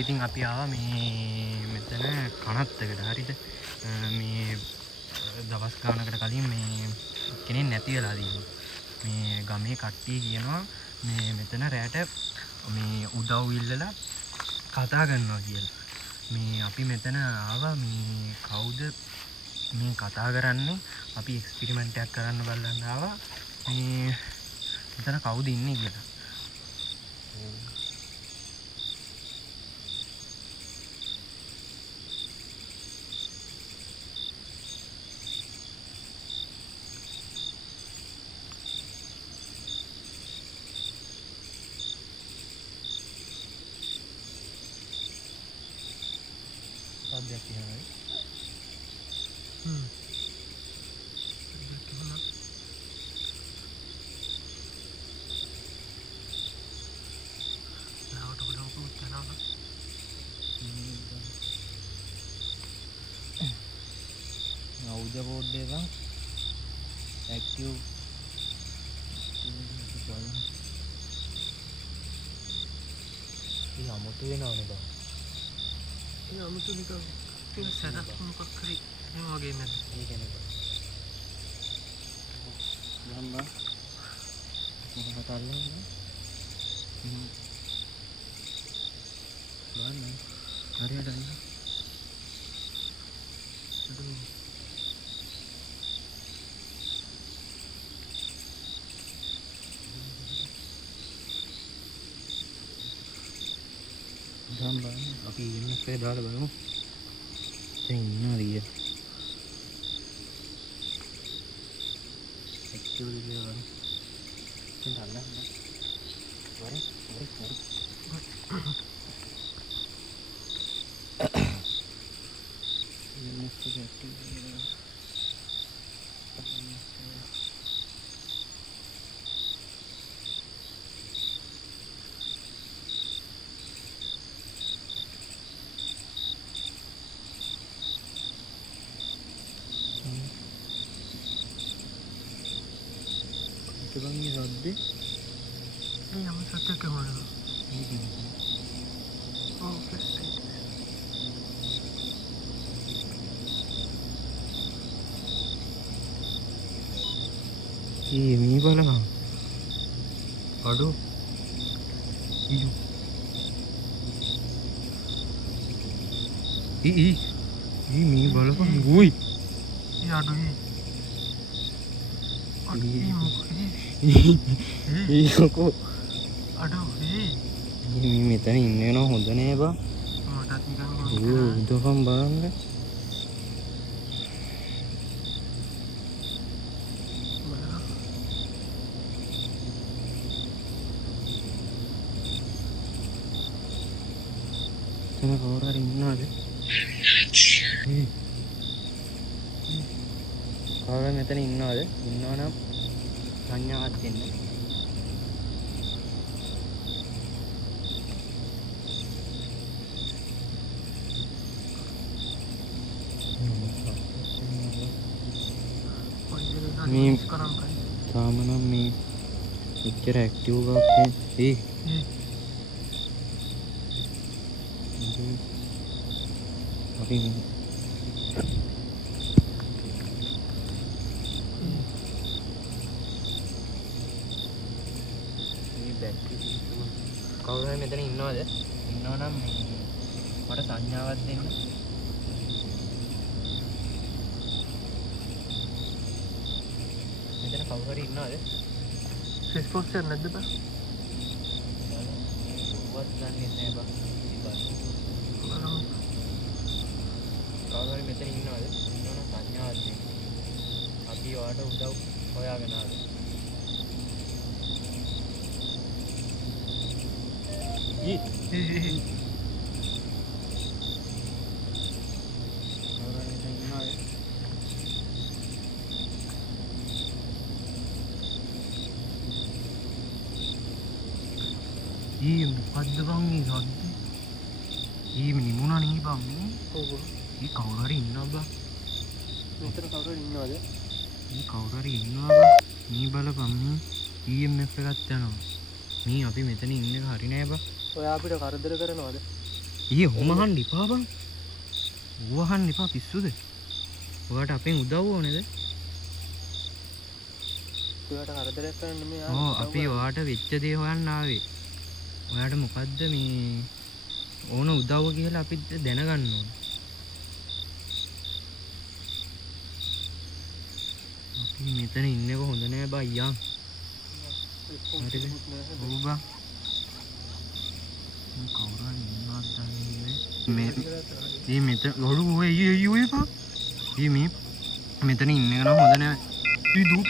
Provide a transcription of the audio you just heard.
ඉතින් අපි ආවා මේ මෙතන කනත්තකට හරිද මේ දවස් ගානකට කලින් මේ කෙනෙක් නැති වෙලා තියෙනවා. මේ ගමේ කට්ටිය කියනවා මේ මෙතන රැට මේ උදව් ඉල්ලලා කතා කරනවා කියලා. මේ අපි මෙතන ආවා මේ කවුද මේ කතා කරන්නේ අපි එක්ස්පිරිමන්ට් එකක් කරන්න බලන්න ආවා මේ මෙතන කවුද ඉන්නේ කියලා. සද්දයක් කියනවා. උදේ බෝඩ් එක ඇක්ටිව් ඒ අමුතු වෙනවනේ බා. ඒ අමුතු නිකන් තියෙන සරක් මොකක් හරි මේ වගේ නේද? ඒක නේ බා. යම්බා මොකක්ද කරන්නේ? බලන්න හරියට අන්න. Gambar, අපි ඉන්න එකේ දාලා බලමු. දැන් ඉන්නවා රිය. ඇක්චුවලි කියලා බලමු. දැන් ගන්න. වරේ. Bangnya gede. Ini yang satu ke mana? Ini. Oh, flashlight. Ini බලන්න. අඩෝ. ඊයෝ. මේ බලපන්. උයි. අඩෝ. Iyoko aduh ini metan ini no honda ne ba udah kan barang sana orang ini ada orang metan ini ada na සංඥාවක් දෙන්න. මේ තාම නම් මේ එච්චර ඇක්ටිව් එකක් අපි කවුරු හරි මෙතන ඉන්නවද? ඉන්නවනම් මට සංඥාවක් දෙන්න. මෙතන කවුරු හරි ඉන්නවද? රිස්පොන්ස් එක නැද්ද බා? වත් දන්නේ නැහැ බා. බලමු. කවුරු හරි මෙතන ඉන්නවද? ඉන්නවනම් සංඥාවක් දෙන්න. අපි ඔයාලට උදව් හොයාගෙන ආවා. මොකද්ද බං මේ සද්ද? නිමුණා නේ බං මේ. ඔව්. කවුරු හරි ඉන්නවද බං? මෙතන කවුරු හරි ඉන්නවද? කවුරු හරි ඉන්නවා බං. මේ බලපන් මේ EMF එකක් යනවා. මේ අපි මෙතන ඉන්න එක හරි නෑ බං. ඔයා අපිට කරදර කරනවද? ඔහොම අහන්න එපා බං. ඌ අහන්න එපා පිස්සුද? ඔයාට අපෙන් උදව් ඕනේද? ඔයාට කරදරයක් කරන්න නෙමෙයි ඔව් අපි ඔයාට වෙච්ච දේ හොයන්න ආවේ. ඔයාට මොකද්ද මේ ඕන උදව්ව කියලා අපි දැනගන්න ඕන. අපි මෙතන ඉන්නක හොඳ නෑ බයියා. හරිද? ඔව් බං. කවුරුන් ඉන්නවද දන්නේ මේ මෙතන ලොඩු ඔය බං. මේ මෙතන ඉන්න එක නම් හොඳ නෑ. දූප